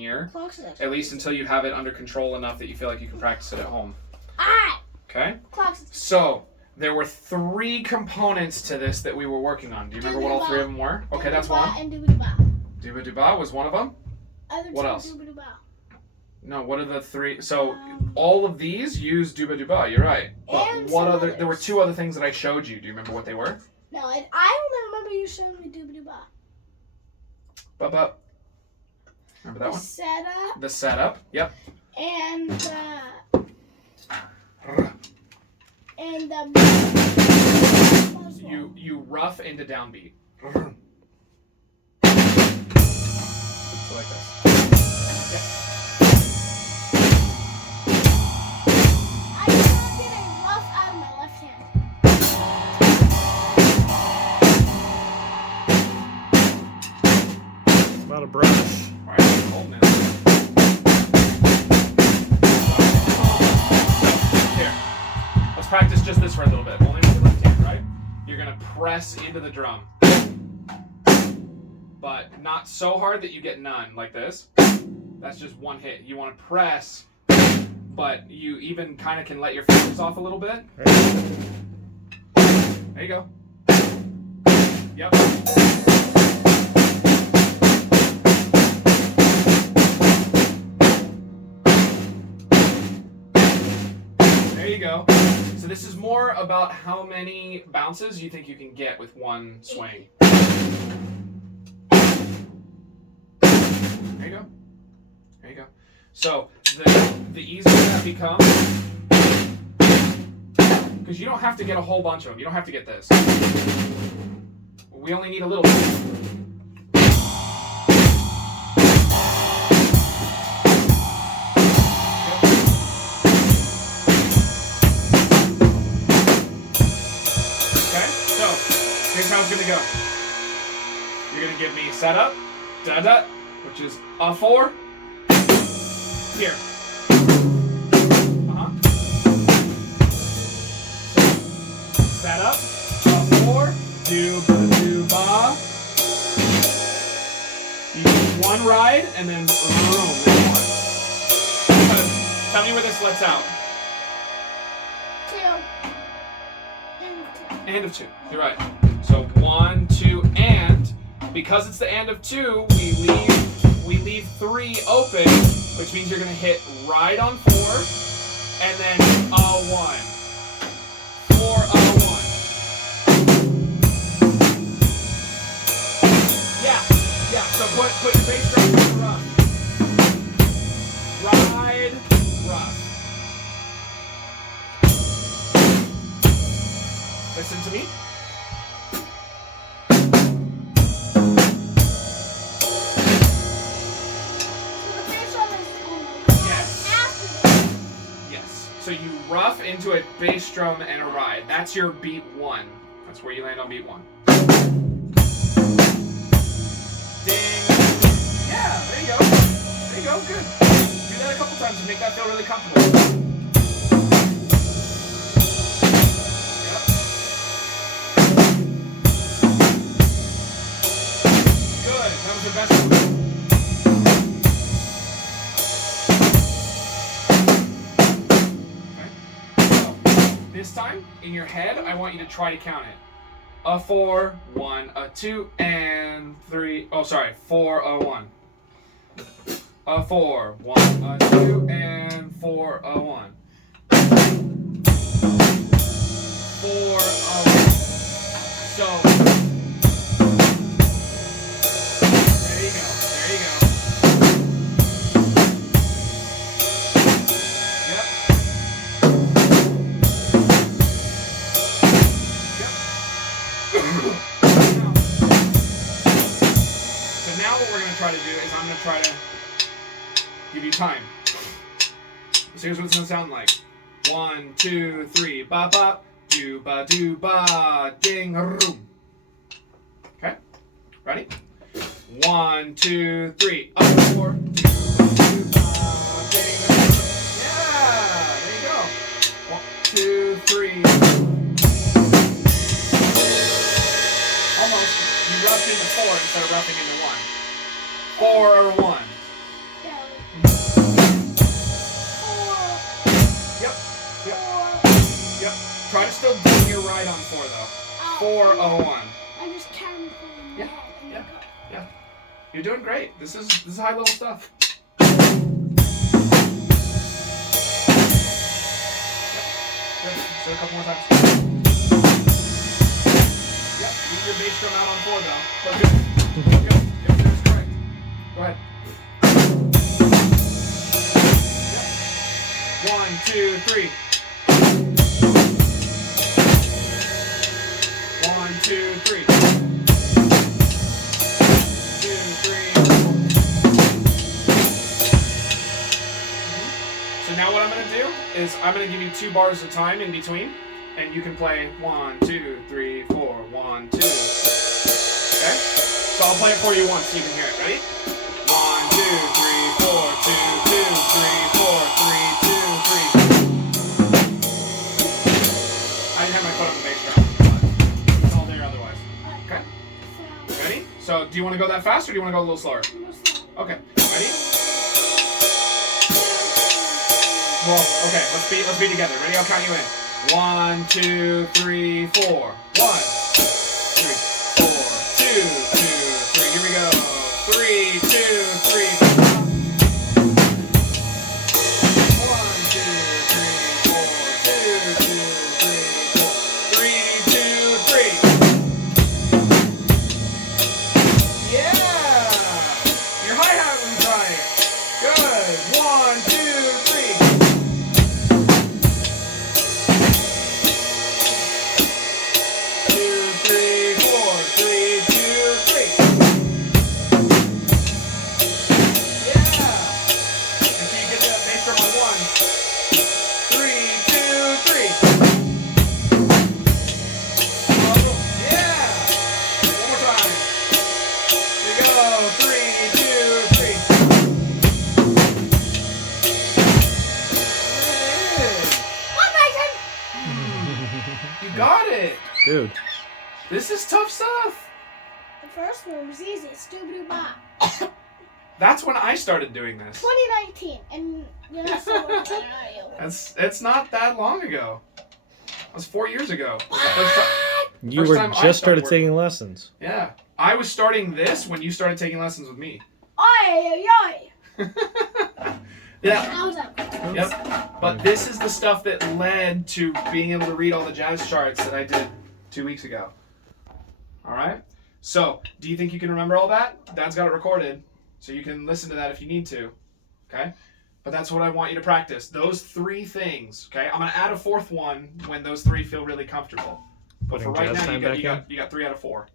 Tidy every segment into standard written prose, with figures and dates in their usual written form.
here, at least until you have it under control enough that you feel like you can practice it at home. Okay? So, there were 3 components to this that we were working on. Do you remember what all 3 of them were? Okay, that's one. And dooba-dooba. Dooba-dooba was one of them? What else? Dooba-dooba. No, what are the 3? So, all of these use dooba-dooba, you're right. But what other, there were 2 other things that I showed you. Do you remember what they were? No, I only remember you showing me dooba-dooba. Ba-ba. Remember that one? Setup. The setup, yep. And You rough into downbeat. So like this. Yep. I cannot get a rough out of my left hand. It's about a brush. All right, it's cold now. Here, let's practice just this for a little bit. Only with the left hand, right? You're gonna press into the drum, but not so hard that you get none, like this. That's just one hit. You want to press, but you even kind of can let your fingers off a little bit. There you go. Yep. There you go. So this is more about how many bounces you think you can get with one swing. There you go. There you go. So the easier that becomes, because you don't have to get a whole bunch of them. You don't have to get this. We only need a little bit. Here's how it's gonna go. You're gonna give me setup, da-da, which is a 4. Here. Setup, a 4, do-ba-do-ba. You do 1 ride, and then boom, then 1. Tell me where this lets out. 2. And of 2. You're right. So 1, 2, and because it's the and of 2, we leave 3 open, which means you're gonna hit ride on 4, and then a 1. 4, a 1. Yeah. So put your bass drum on rough. Ride, rough. Listen to me. So you rough into a bass drum and a ride. That's your beat 1. That's where you land on beat 1. Ding. Yeah, there you go. There you go, good. Do that a couple times to make that feel really comfortable. Yep. Good, that was your best one. This time, in your head, I want you to try to count it. A 4, 1, a 2, and 3. Oh, sorry. 4, a 1. A 4, 1, a 2, and 4, a 1. 4, a 1. So, there you go. There you go. Try to do is I'm going to try to give you time. So here's what it's going to sound like. 1, 2, 3, ba ba, do ba do ba, ding room. Okay, ready? 1, 2, 3, up 4, do ba do ba, ding room. Yeah, there you go. 1, 2, 3. Almost. You roughed into 4 instead of roughing into 1. 4 or 1. Yeah. 401. I'm just counting in my Yeah, head. And yeah. then go. Yeah. You're doing great. This is high level stuff. Yep. Say it a couple more times. Yep. Leave your bass drum out on 4 though. But good. Good. Yep, that's correct. Go ahead. Yep. 1, 2, 3. 1, 2, 3. 2, 3. So now what I'm going to do is I'm going to give you 2 bars of time in between, and you can play 1, 2, 3, 4, 1, 2. Okay? So I'll play it for you once so you can hear it. Ready? 1, 2, 3, 4, 2, 2, 3, 4, 3, 2, 3. I didn't have my foot on the bass drum, but it's all there otherwise. Okay? Ready? So do you want to go that fast or do you want to go a little slower? Okay. Ready? Well, okay, let's be together. Ready? I'll count you in. 1, 2, 3, 4. 1, 3, 4, 2, 2, 3. Here we go. 3, 2, 3. 1, 2, 3, 4, 2, 2, 3, 4. 3, 2, 3. Yeah! Your hi-hat was right. Good. 1, 2, 3. 2, 3, 4. 3, 2, 3. Yeah. Until you get that bass drum on 1. 3, 2, 3. Oh, yeah. One more time. Here we go. 3, 2, 3. Good. You got it. Dude. This is tough stuff. The first one was easy. Stupid-bop. That's when I started doing this. 2019, and you're not so much better, are you? It's not that long ago. That was 4 years ago. First ti- You First were time I just started started taking lessons. yeah. I was starting this when you started taking lessons with me. Oi, oi, Yeah. I was up. Yep. But this is the stuff that led to being able to read all the jazz charts that I did 2 weeks ago. All right? So, do you think you can remember all that? Dad's got it recorded, so you can listen to that if you need to. Okay? But that's what I want you to practice. Those 3 things. Okay? I'm going to add a 4th one when those 3 feel really comfortable. But for Putting right jazz now, time back in? you got 3 out of 4.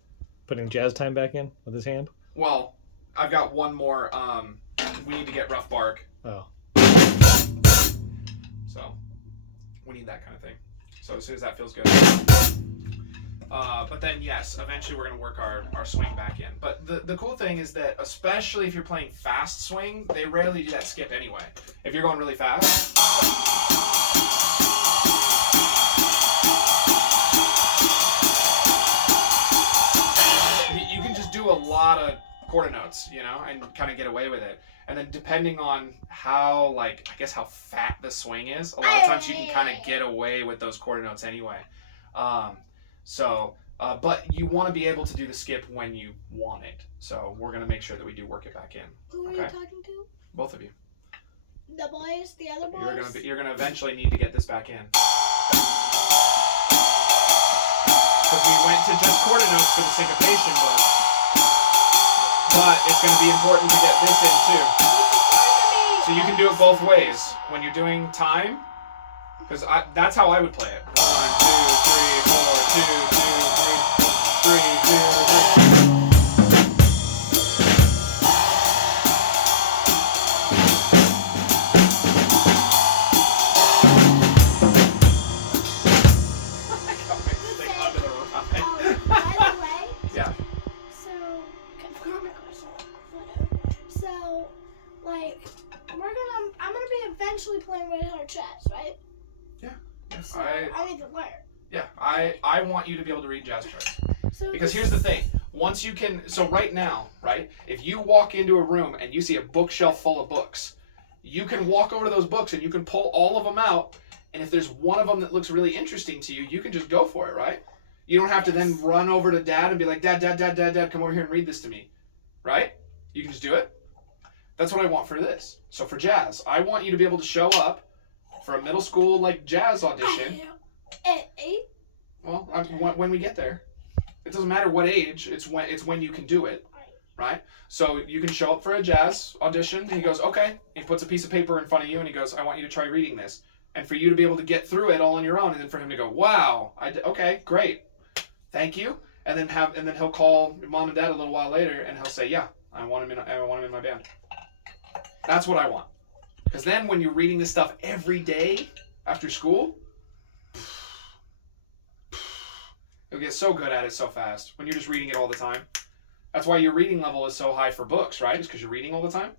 Putting jazz time back in with his hand. Well, I've got one more. We need to get rough bark. Oh. So, we need that kind of thing. So, as soon as that feels good. But then, yes, eventually we're going to work our swing back in. But the cool thing is that, especially if you're playing fast swing, they rarely do that skip anyway. If you're going really fast. You can just do a lot of quarter notes, you know, and kind of get away with it. And then depending on how, I guess how fat the swing is, a lot of times you can kind of get away with those quarter notes anyway. But you want to be able to do the skip when you want it. So we're going to make sure that we do work it back in. Who are you talking to? Both of you. The boys? The other boys? You're gonna eventually need to get this back in. Because we went to just quarter notes for the syncopation, but it's going to be important to get this in too. So you can do it both ways. When you're doing time, because that's how I would play it. 1, 2, 3, 4, 2, 2, 3, 4, 3, 2, 3. I'm gonna be eventually playing Red Hot Jazz, right? Yeah. So I need to learn. Yeah, I want you to be able to read jazz charts. So Because here's the thing. Once you can, so right now, right, if you walk into a room and you see a bookshelf full of books, you can walk over to those books and you can pull all of them out, and if there's one of them that looks really interesting to you, you can just go for it, right? You don't have to then Yes. run over to dad and be like, Dad, come over here and read this to me. Right? You can just do it. That's what I want for this. So for jazz, I want you to be able to show up for a middle school like jazz audition. At 8? Well, when we get there, it doesn't matter what age. It's when you can do it, right? So you can show up for a jazz audition. And he goes, okay. He puts a piece of paper in front of you, and he goes, I want you to try reading this, and for you to be able to get through it all on your own, and then for him to go, wow, okay, great, thank you, and then he'll call mom and dad a little while later, and he'll say, yeah, I want him in my band. That's what I want. Because then when you're reading this stuff every day after school, you'll get so good at it so fast when you're just reading it all the time. That's why your reading level is so high for books, right? It's because you're reading all the time?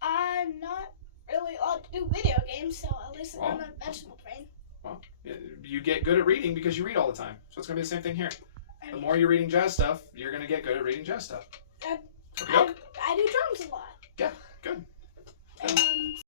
I'm not really allowed to do video games, so at least I'm not a vegetable brain. Well, you get good at reading because you read all the time. So it's going to be the same thing here. The more you're reading jazz stuff, you're going to get good at reading jazz stuff. I do drums a lot. Yeah, good. And